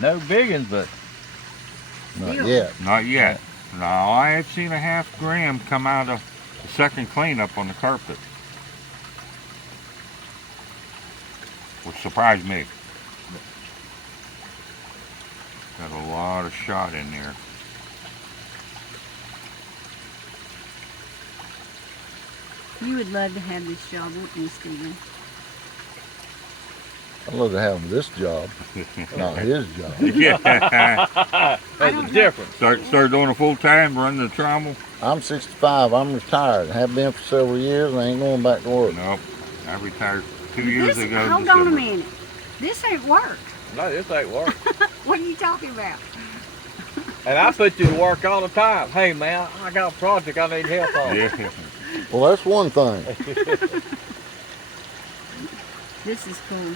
No big ones, but Not Really? yet. Not yet. No, I had seen a half gram come out of the second cleanup on the carpet, which surprised me. Got a lot of shot in there. You would love to have this job, wouldn't you, Stephen? I'd love to have him this job, not his job. Yeah. there's a difference. Start doing it full time, run the trommel. I'm 65. I'm retired. Have been for several years. I ain't going back to work. Nope. I retired 2 years This, ago. hold on a December. minute. This ain't work. No, this ain't work. What are you talking about? And I put you to work all the time. Hey man, I got a project I need help on. Yeah. Well, that's one thing. This is cool.